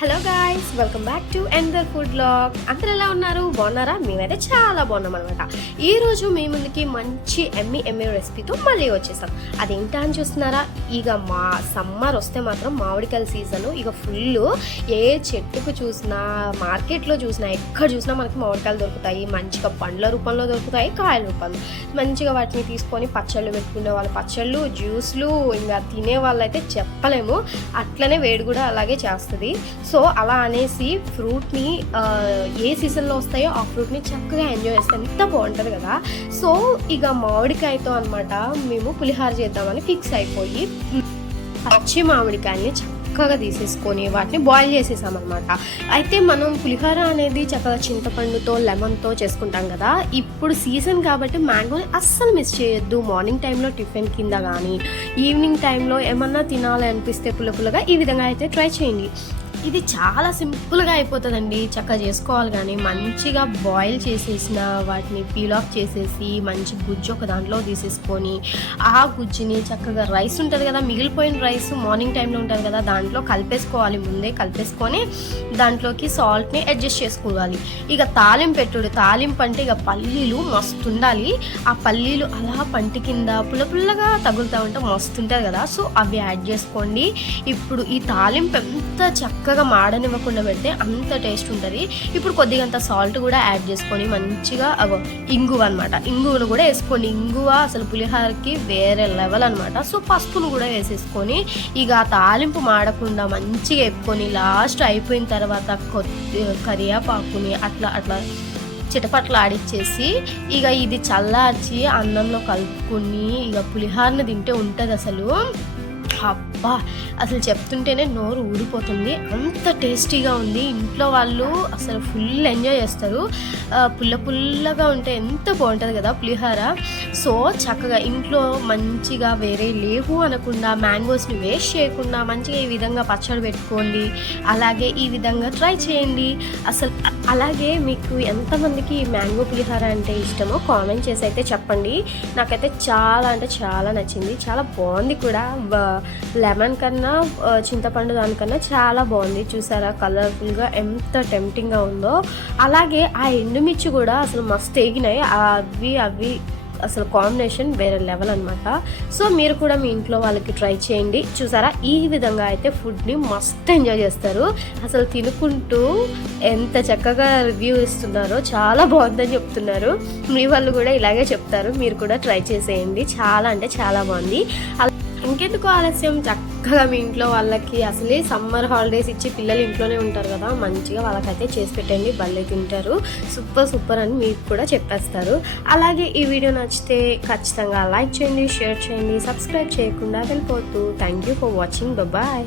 Hello guys welcome back to ఎందర్ food blog అందరు ఎలా ఉన్నారు? బాగున్నారా? మేమైతే చాలా బాగున్నాం అనమాట ఈ రోజు మీ ముందుకి మంచి ఎమ్మి ఎమ్మి రెసిపీతో మళ్ళీ వచ్చేసాం. అదేంటా అని చూస్తున్నారా? ఇక మా సమ్మర్ వస్తే మాత్రం మామిడికాయల సీజన్ ఇక ఫుల్ ఏ చెట్టుకు చూసినా మార్కెట్లో చూసినా ఎక్కడ చూసినా మనకి మామిడికాయలు దొరుకుతాయి. మంచిగా పండ్ల రూపంలో దొరుకుతాయి కాయల రూపంలో. మంచిగా వాటిని తీసుకొని పచ్చళ్ళు పెట్టుకునే వాళ్ళు. పచ్చళ్ళు జ్యూస్లు ఇంకా తినే వాళ్ళైతే చెప్పలేము. అట్లనే వేడి కూడా అలాగే చేస్తుంది. సో అలా అనేసి ఫ్రూట్ని ఏ సీజన్లో వస్తాయో ఆ ఫ్రూట్ని చక్కగా ఎంజాయ్ చేస్తే ఎంత బాగుంటుంది కదా. సో ఇక మామిడికాయతో అనమాట మేము పులిహార చేద్దామని ఫిక్స్ అయిపోయి పచ్చి మామిడికాయని చక్కగా తీసేసుకొని వాటిని బాయిల్ చేసేసామన్నమాట అయితే మనం పులిహోర అనేది చక్కగా చింతపండుతో లెమన్తో చేసుకుంటాం కదా. ఇప్పుడు సీజన్ కాబట్టి మ్యాంగోని అస్సలు మిస్ చేయొద్దు. మార్నింగ్ టైంలో టిఫిన్ కింద కానీ ఈవినింగ్ టైంలో ఏమన్నా తినాలి అనిపిస్తే పులపులగా ఈ విధంగా అయితే ట్రై చేయండి. ఇది చాలా సింపుల్గా అయిపోతుందండి. చక్కగా చేసుకోవాలి కానీ మంచిగా బాయిల్ చేసేసిన వాటిని పీల్ ఆఫ్ చేసేసి మంచి గుజ్జు ఒక దాంట్లో తీసేసుకొని ఆ గుజ్జుని చక్కగా రైస్ ఉంటుంది కదా మిగిలిపోయిన రైస్ మార్నింగ్ టైంలో ఉంటుంది కదా దాంట్లో కలిపేసుకోవాలి ముందే. కలిపేసుకొని దాంట్లోకి సాల్ట్ని అడ్జస్ట్ చేసుకోవాలి. ఇక తాలింపు పెట్టుడు తాలింపు అంటే ఇక పల్లీలు మస్తు ఉండాలి. ఆ పల్లీలు అలా పంటి కింద పుల్ల పుల్లగా తగులుతూ ఉంటే మస్తు ఉంటుంది కదా. సో అవి యాడ్ చేసుకోండి. ఇప్పుడు ఈ తాలింపు ఎంత చక్కగా మాడనివ్వకుండా పెడితే అంత టేస్ట్ ఉంటుంది. ఇప్పుడు కొద్దిగా అంత సాల్ట్ కూడా యాడ్ చేసుకొని మంచిగా అగో ఇంగువ అనమాట ఇంగువను కూడా వేసుకోండి. ఇంగువ అసలు పులిహోరకి వేరే లెవెల్ అనమాట సో పసుపును కూడా వేసేసుకొని ఇక తాలింపు మాడకుండా మంచిగా వేపుకొని లాస్ట్ అయిపోయిన తర్వాత కొద్ది కరియాపాకుని అట్లా అట్లా చిటపట్లు ఆడిచ్చేసి ఇక ఇది చల్లార్చి అన్నంలో కలుపుకొని ఇక పులిహారని తింటే ఉంటుంది అసలు అబ్బా అసలు చెప్తుంటేనే నోరు ఊడిపోతుంది అంత టేస్టీగా ఉంది. ఇంట్లో వాళ్ళు అసలు ఫుల్ ఎంజాయ్ చేస్తారు. పుల్ల పుల్లగా ఉంటే ఎంత బాగుంటుంది కదా పులిహార. సో చక్కగా ఇంట్లో మంచిగా వేరే లేవు అనకుండా మ్యాంగోస్ని వేస్ట్ చేయకుండా మంచిగా ఈ విధంగా పచ్చడి పెట్టుకోండి. అలాగే ఈ విధంగా ట్రై చేయండి. అసలు అలాగే మీకు ఎంతమందికి ఈ మ్యాంగో పులిహార అంటే ఇష్టమో కామెంట్ చేసి అయితే చెప్పండి. నాకైతే చాలా అంటే చాలా నచ్చింది. చాలా బాగుంది కూడా. లెమన్ కన్నా చింతపండు దానికన్నా చాలా బాగుంది. చూసారా? కలర్ఫుల్గా ఎంత టెంప్టింగ్గా ఉందో. అలాగే ఆ ఎండుమిర్చి కూడా అసలు మస్తు ఎగినాయి అవి అవి అసలు కాంబినేషన్ వేరే లెవెల్ అనమాట సో మీరు కూడా మీ ఇంట్లో వాళ్ళకి ట్రై చేయండి. చూసారా? ఈ విధంగా అయితే ఫుడ్ని మస్త్ ఎంజాయ్ చేస్తారు. అసలు తినుకుంటూ ఎంత చక్కగా రివ్యూ ఇస్తున్నారో చాలా బాగుందని చెప్తున్నారు. మీ వాళ్ళు కూడా ఇలాగే చెప్తారు. మీరు కూడా ట్రై చేసేయండి. చాలా అంటే చాలా బాగుంది. అలా ఇంకెందుకు ఆలస్యం? చక్కగా మీ ఇంట్లో వాళ్ళకి అసలే సమ్మర్ హాలిడేస్ ఇచ్చి పిల్లలు ఇంట్లోనే ఉంటారు కదా మంచిగా వాళ్ళకైతే చేసి పెట్టండి భలే తింటారు. సూపర్ సూపర్ అని మీకు కూడా చెప్పేస్తారు. అలాగే ఈ వీడియో నచ్చితే ఖచ్చితంగా లైక్ చేయండి షేర్ చేయండి సబ్స్క్రైబ్ చేయకుండా వెళ్ళిపోతూ. Thank you for watching. Bye